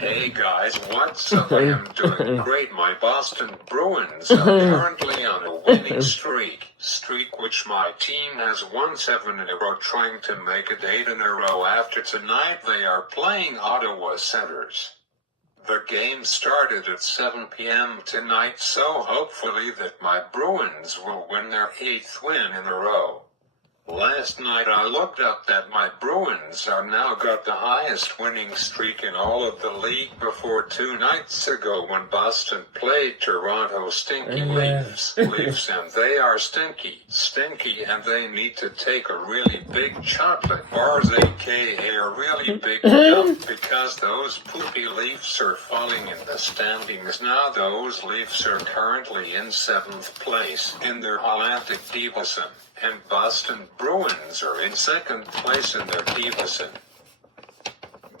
Hey guys, what's up? I am doing great. My Boston Bruins are currently on a winning streak which my team has won 7 in a row, trying to make it 8 in a row. After tonight they are playing Ottawa Senators. The game started at 7 p.m. tonight, so hopefully that my Bruins will win their 8th win in a row. Last night I looked up that my Bruins are now got the highest winning streak in all of the league before 2 nights ago when Boston played Toronto stinky Leafs, and they are stinky, and they need to take a really big chocolate bars, aka a really big dump, because those poopy Leafs are falling in the standings now. Those Leafs are currently in 7th place in their Atlantic Division, and Boston Bruins are in 2nd place in their division.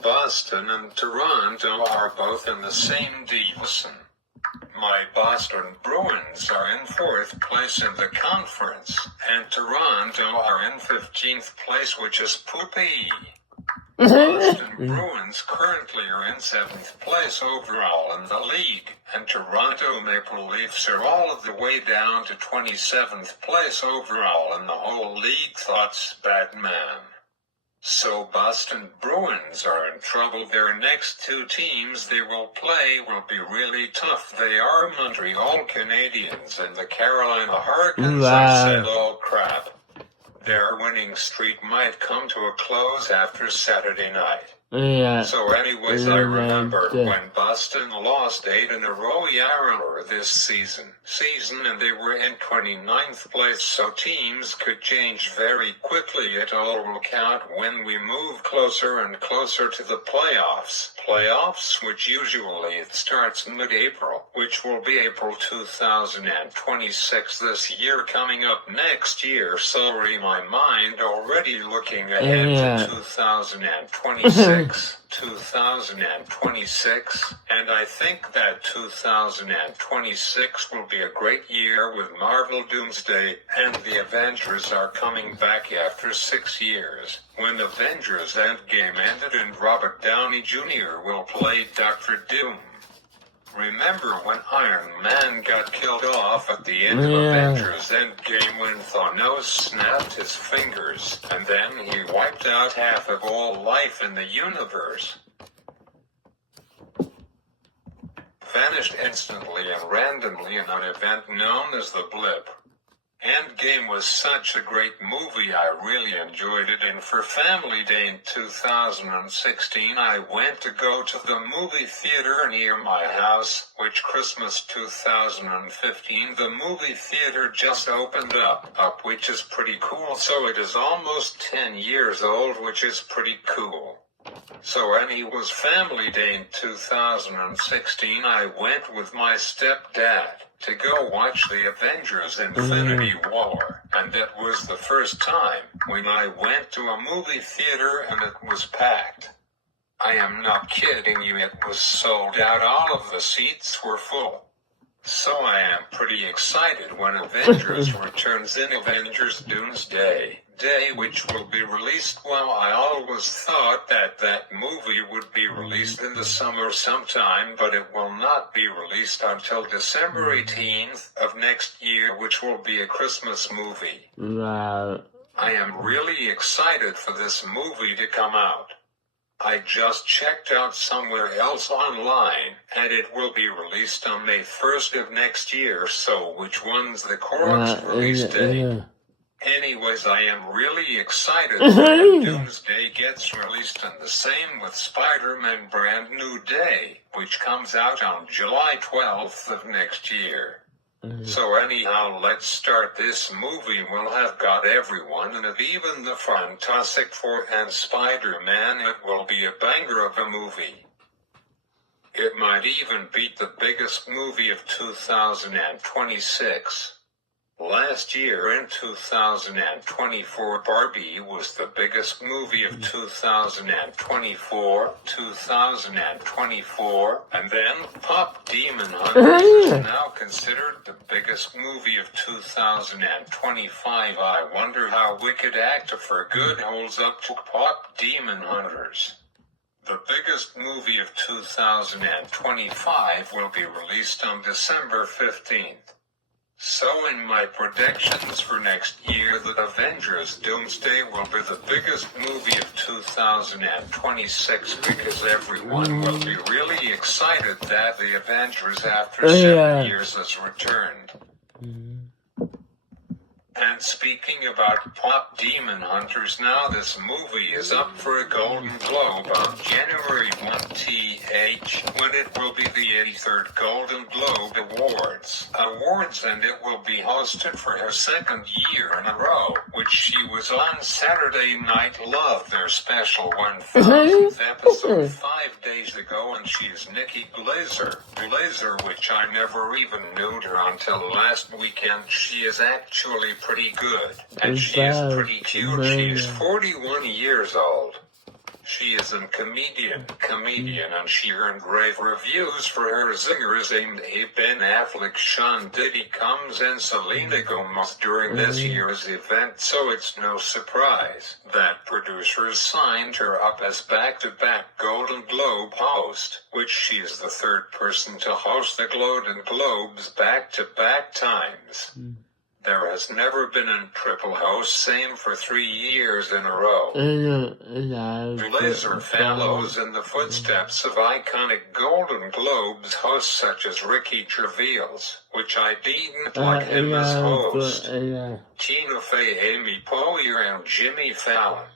Boston and Toronto are both in the same division. My Boston Bruins are in 4th place in the conference, and Toronto are in 15th place, which is poopy. Boston Bruins currently are in 7th place overall in the league, and Toronto Maple Leafs are all of the way down to 27th place overall in the whole league. Thoughts, Batman? So Boston Bruins are in trouble. Their next 2 teams they will play will be really tough. They are Montreal Canadiens and the Carolina Hurricanes. I said all crap. Their winning streak might come to a close after Saturday night. So anyways, I remember when Boston lost 8 in a row this season, and they were in 29th place, so teams could change very quickly. It all will count when we move closer and closer to the playoffs, which usually starts mid-April, which will be April 2026 this year, coming up next year. Sorry, my mind already looking ahead to 2026. 2026, and I think that 2026 will be a great year with Marvel Doomsday, and the Avengers are coming back after 6 years, when Avengers Endgame ended and Robert Downey Jr. will play Dr. Doom. Remember when Iron Man got killed off at the end of Avengers Endgame when Thanos snapped his fingers, and then he wiped out half of all life in the universe? Vanished instantly and randomly in an event known as the blip. Endgame was such a great movie, I really enjoyed it, and for Family Day in 2016 I went to go to the movie theater near my house, which Christmas 2015 the movie theater just opened up, which is pretty cool. So it is almost 10 years old, which is pretty cool. So anyways, Family Day in 2016 I went with my stepdad to go watch the Avengers Infinity War, and it was the first time when I went to a movie theater and it was packed. I am not kidding you, it was sold out, all of the seats were full. So I am pretty excited when Avengers returns in Avengers Doomsday Day, which will be released. Well, I always thought that movie would be released in the summer sometime, but it will not be released until December 18th of next year, which will be a Christmas movie. I am really excited for this movie to come out. I just checked out somewhere else online, and it will be released on May 1st of next year, so which one's the correct release date? Anyways, I am really excited when Doomsday gets released, and the same with Spider-Man Brand New Day, which comes out on July 12th of next year. So anyhow, let's start. This movie will have got everyone in it, even the Fantastic Four and Spider-Man. It will be a banger of a movie. It might even beat the biggest movie of 2026. Last year in 2024, Barbie was the biggest movie of 2024, and then Pop Demon Hunters is now considered the biggest movie of 2025. I wonder how Wicked Actor for Good holds up to Pop Demon Hunters. The biggest movie of 2025 will be released on December 15th. So in my predictions for next year, The Avengers Doomsday will be the biggest movie of 2026 because everyone will be really excited that the Avengers after 7 years has returned. And speaking about Pop Demon Hunters, now this movie is up for a Golden Globe on January 1st, when it will be the 83rd Golden Globe Awards, and it will be hosted for her second year in a row, which she was on Saturday Night Live, their special 1000th episode 5 days ago, and she is Nikki Glazer, which I never even knew her until last weekend. She is actually pretty good, and she is pretty cute. She is 41 years old. She is a comedian, and she earned rave reviews for her zingers aimed at Ben Affleck, Sean Diddy Combs, and Selena Gomez during this year's event, so it's no surprise that producers signed her up as back-to-back Golden Globe host, which she is the third person to host the Golden Globes back-to-back times. There has never been a triple host, same for 3 years in a row. Glazer follows in the footsteps of iconic Golden Globes hosts such as Ricky Gervais, which I didn't like him as host, Tina Fey, Amy Poehler, and Jimmy Fallon.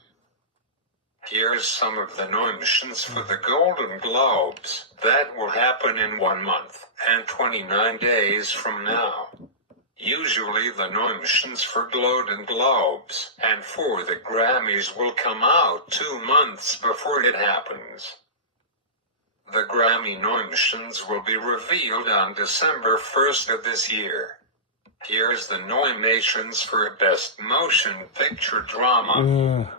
Here's some of the nominations for the Golden Globes. That will happen in 1 month, and 29 days from now. Usually the nominations for Golden Globes and for the Grammys will come out 2 months before it happens. The Grammy nominations will be revealed on December 1st of this year. Here's the nominations for Best Motion Picture Drama.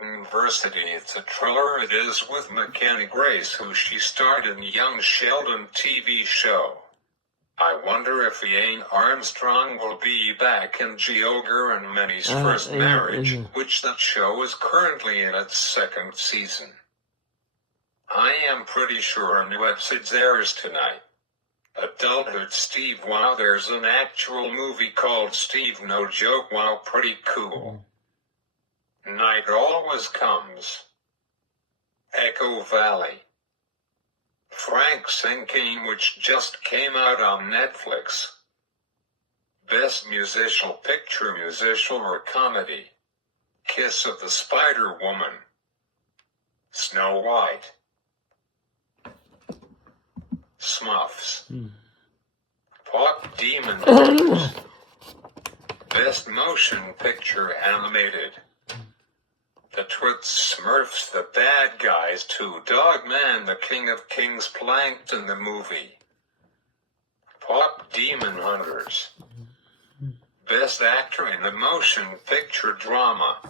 University, it's a thriller. It is with McKenna Grace, who she starred in Young Sheldon TV show. I wonder if Ian Armstrong will be back in George and Minnie's First Marriage, which that show is currently in its 2nd season. I am pretty sure a new episode airs tonight. Adulthood Steve, wow, there's an actual movie called Steve, no joke, wow, pretty cool. Night Always Comes. Echo Valley. Frank Sinking, which just came out on Netflix. Best Musical Picture, Musical or Comedy. Kiss of the Spider Woman. Snow White. Smuffs. Pop Demon Hunters. Best Motion Picture Animated. The Toots Smurfs, The Bad Guys 2, Dogman, The King of Kings, Plankton the Movie. Pop Demon Hunters. Best Actor in a Motion Picture Drama.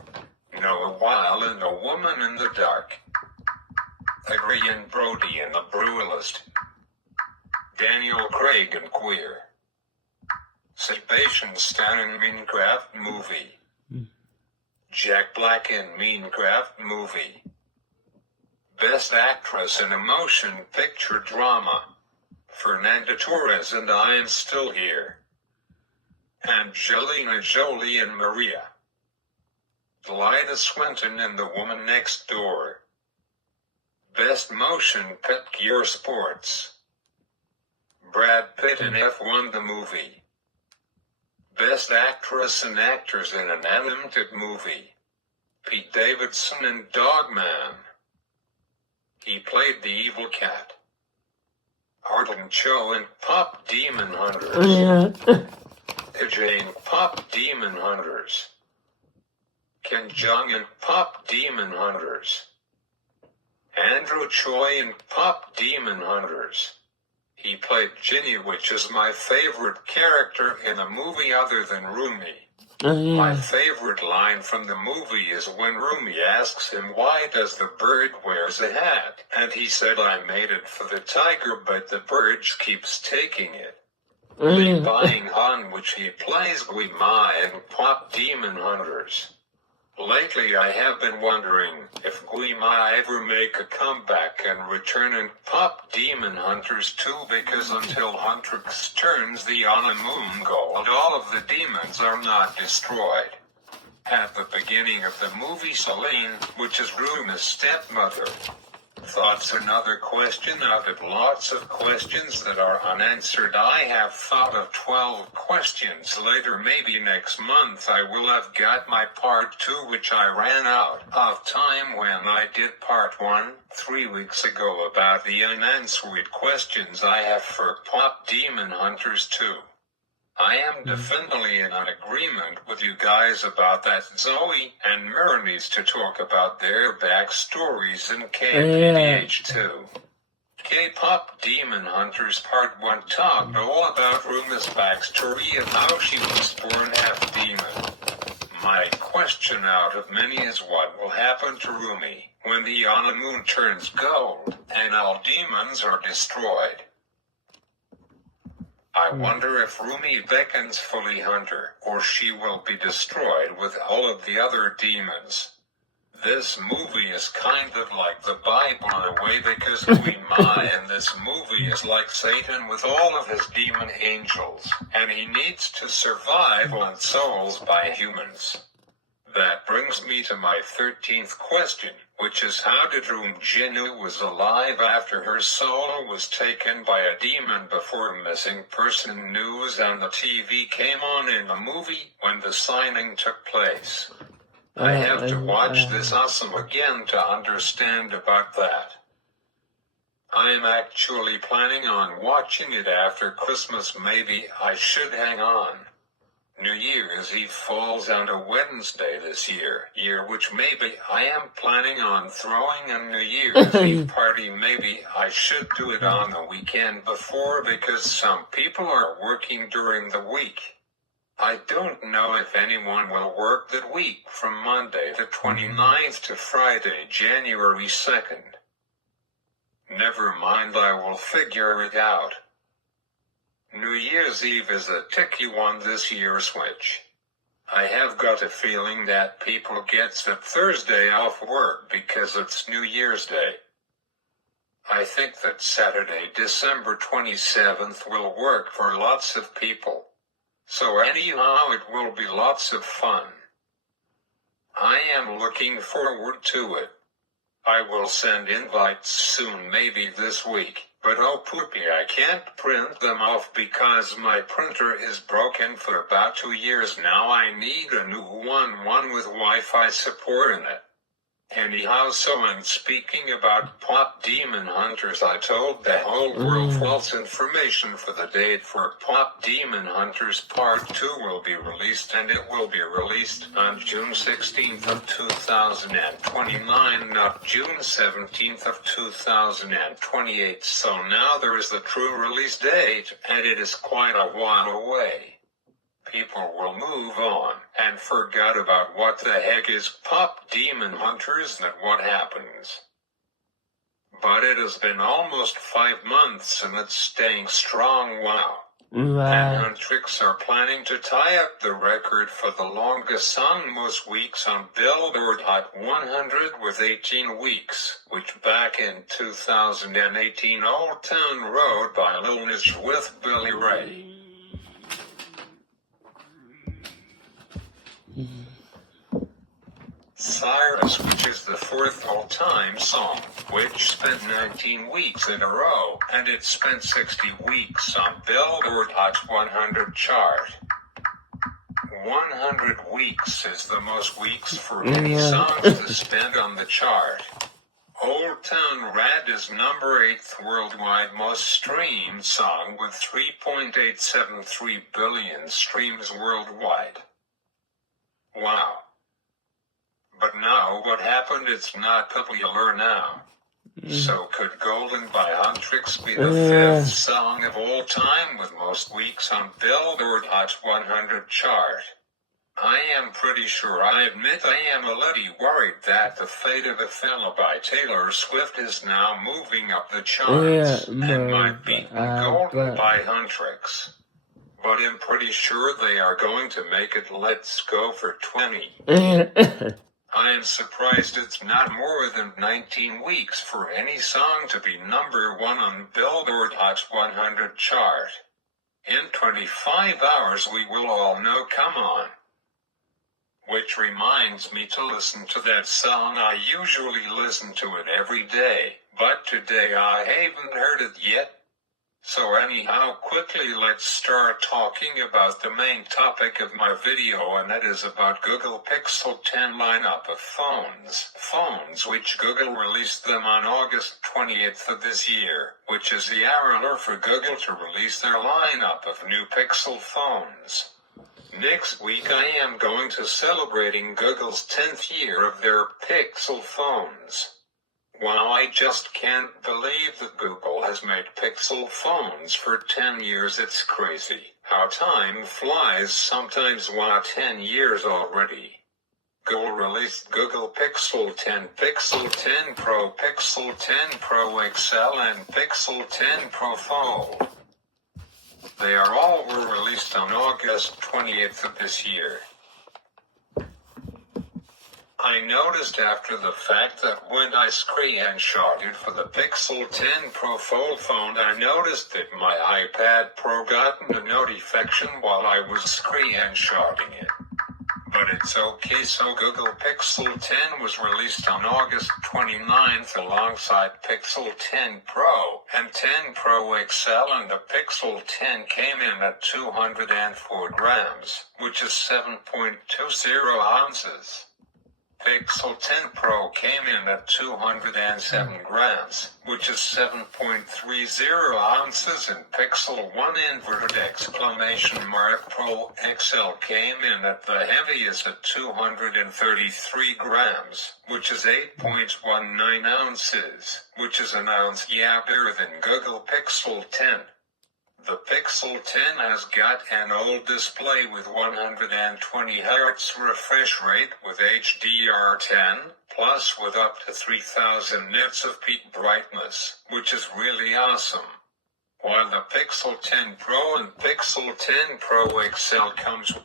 Noah Weil in A Woman in the Dark. Adrian Brody in The Brutalist. Daniel Craig in Queer. Sebastian Stan in Minecraft Movie. Jack Black in Minecraft Movie. Best Actress in a Motion Picture Drama. Fernanda Torres in I Am Still Here. Angelina Jolie in Maria. Tilda Swinton in The Woman Next Door. Best Motion Picture Sports. Brad Pitt in F1 the Movie. Best Actress and Actors in an Animated Movie. Pete Davidson in Dogman. He played the evil cat. Arden Cho in Pop Demon Hunters. AJ in Pop Demon Hunters. Ken Jeong in Pop Demon Hunters. Andrew Choi in Pop Demon Hunters. He played Ginny, which is my favorite character in a movie other than Rumi. My favorite line from the movie is when Rumi asks him why does the bird wears a hat, and he said I made it for the tiger but the bird keeps taking it. Lee Byung-hun, which he plays Gui Ma in Pop Demon Hunters. Lately I have been wondering if we might ever make a comeback and return in Pop Demon Hunters 2, because until Huntrix turns the on a moon gold, all of the demons are not destroyed. At the beginning of the movie, Celine, which is Ruma's stepmother. Thoughts? Another question out of lots of questions that are unanswered. I have thought of 12 questions later. Maybe next month I will have got my part 2, which I ran out of time when I did part 1 3 weeks ago about the unanswered questions I have for Pop Demon Hunters 2. I am definitely in an agreement with you guys about that. Zoe and Mira needs to talk about their backstories in KPDH 2. K-Pop Demon Hunters Part 1 talked all about Ruma's backstory and how she was born half demon. My question out of many is what will happen to Rumi when the Yana moon turns gold and all demons are destroyed. I wonder if Rumi beckons fully Hunter, or she will be destroyed with all of the other demons. This movie is kind of like the Bible in a way, because Queen Ma in this movie is like Satan with all of his demon angels, and he needs to survive on souls by humans. That brings me to my 13th question, which is how did Jinu was alive after her soul was taken by a demon before missing person news on the TV came on in the movie when the signing took place? I have to watch this awesome again to understand about that. I am actually planning on watching it after Christmas. Maybe I should hang on. New Year's Eve falls on a Wednesday this year, which maybe I am planning on throwing a New Year's Eve party. Maybe I should do it on the weekend before, because some people are working during the week. I don't know if anyone will work that week from Monday the 29th to Friday, January 2nd. Never mind, I will figure it out. New Year's Eve is a tricky one this year. Switch. I have got a feeling that people gets that Thursday off work because it's New Year's Day. I think that Saturday, December 27th will work for lots of people. So anyhow, it will be lots of fun. I am looking forward to it. I will send invites soon, maybe this week. But oh poopy, I can't print them off because my printer is broken for about 2 years now. I need a new one with Wi-Fi support in it. Anyhow, so I'm speaking about Pop Demon Hunters. I told the whole world false information for the date for Pop Demon Hunters Part 2 will be released, and it will be released on June 16th of 2029, not June 17th of 2028. So now there is the true release date, and it is quite a while away. People will move on and forgot about what the heck is Pop Demon Hunters and what happens. But it has been almost 5 months and it's staying strong. Wow. And Huntrix are planning to tie up the record for the longest song most weeks on Billboard Hot 100 with 18 weeks, which back in 2018 Old Town Road by Lil Nas with Billy Ray. Cyrus, which is the 4th all-time song, which spent 19 weeks in a row, and it spent 60 weeks on Billboard Hot 100 chart. 100 weeks is the most weeks for any songs to spend on the chart. Old Town Rad is number 8th worldwide most streamed song with 3.873 billion streams worldwide. Wow. But now what happened? It's not popular now. So could Golden by Huntrix be the 5th song of all time with most weeks on Billboard Hot 100 chart? I am pretty sure. I admit I am a little worried that The Fate of Othello by Taylor Swift is now moving up the charts and might beat Golden by Huntrix. But I'm pretty sure they are going to make it. Let's go for 20. I am surprised it's not more than 19 weeks for any song to be number 1 on Billboard Hot 100 chart. In 25 hours we will all know Come On. Which reminds me to listen to that song. I usually listen to it every day, but today I haven't heard it yet. So anyhow, quickly let's start talking about the main topic of my video, and that is about Google Pixel 10 lineup of phones. Phones which Google released them on August 20th of this year, which is the hour for Google to release their lineup of new Pixel phones. Next week I am going to celebrating Google's 10th year of their Pixel phones. Wow, I just can't believe that Google has made Pixel phones for 10 years. It's crazy how time flies sometimes. Wow, 10 years already. Google released Google Pixel 10, Pixel 10 Pro, Pixel 10 Pro XL, and Pixel 10 Pro Fold. They were released on August 20th of this year. I noticed after the fact that when I screenshotted for the Pixel 10 Pro Fold phone, I noticed that my iPad Pro got a notification while I was screenshotting it. But it's okay, so Google Pixel 10 was released on August 29th alongside Pixel 10 Pro and 10 Pro XL, and the Pixel 10 came in at 204 grams, which is 7.20 ounces. Pixel 10 Pro came in at 207 grams, which is 7.30 ounces, and Pixel 1 inverted exclamation mark Pro XL came in at the heaviest at 233 grams, which is 8.19 ounces, which is an ounce bigger than Google Pixel 10. The Pixel 10 has got an OLED display with 120 Hz refresh rate with HDR10, plus with up to 3000 nits of peak brightness, which is really awesome. While the Pixel 10 Pro and Pixel 10 Pro XL comes with.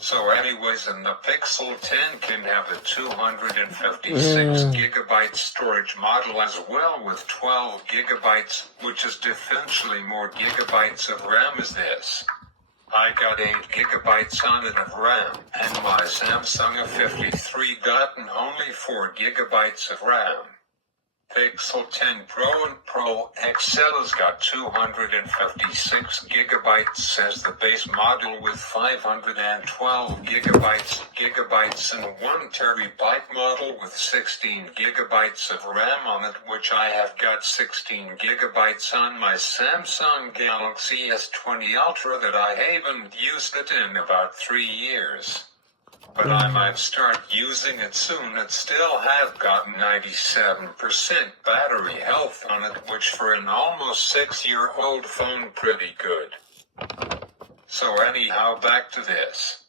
So anyways, and the Pixel 10 can have a 256 gigabyte storage model as well with 12 gigabytes, which is differentially more gigabytes of RAM is this. I got 8 gigabytes on it of RAM, and my Samsung A53 gotten only 4 gigabytes of RAM. Pixel 10 Pro and Pro XL has got 256 gigabytes as the base model with 512 gigabytes and 1 terabyte model with 16 gigabytes of RAM on it, which I have got 16 gigabytes on my Samsung Galaxy S20 Ultra that I haven't used it in about 3 years. But I might start using it soon. It still have got 97% battery health on it, which for an almost 6-year-old phone pretty good. So anyhow, back to this.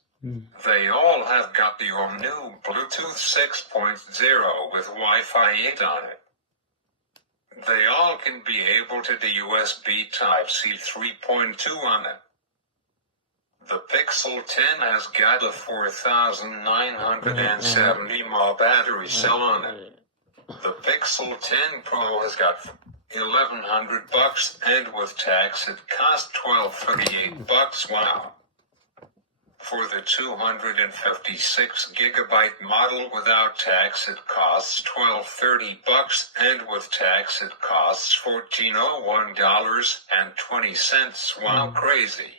They all have got the all new Bluetooth 6.0 with Wi-Fi 8 on it. They all can be able to do USB Type-C 3.2 on it. The Pixel 10 has got a 4970 mAh battery cell on it. The Pixel 10 Pro has got $1,100, and with tax it cost $1,238. Wow. For the 256 gigabyte model without tax it costs $1,230, and with tax it costs $1,401.20. Wow, crazy.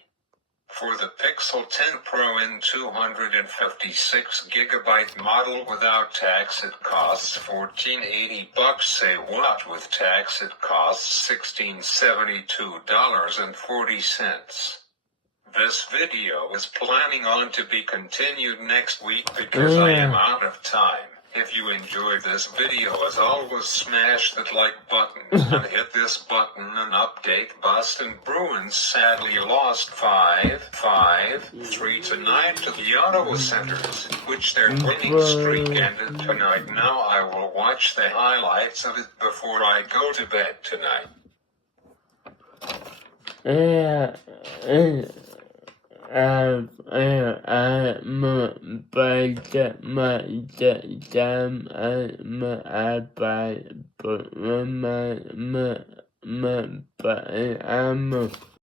For the Pixel 10 Pro in 256 gigabyte model without tax it costs $1,480. Say what? With tax it costs $1,672.40. This video is planning on to be continued next week because I am out of time. If you enjoyed this video, as always, smash that like button and hit this button and update. Boston Bruins sadly lost 5-3 tonight to the Ottawa Senators, which their winning streak ended tonight. Now I will watch the highlights of it before I go to bed tonight. I'm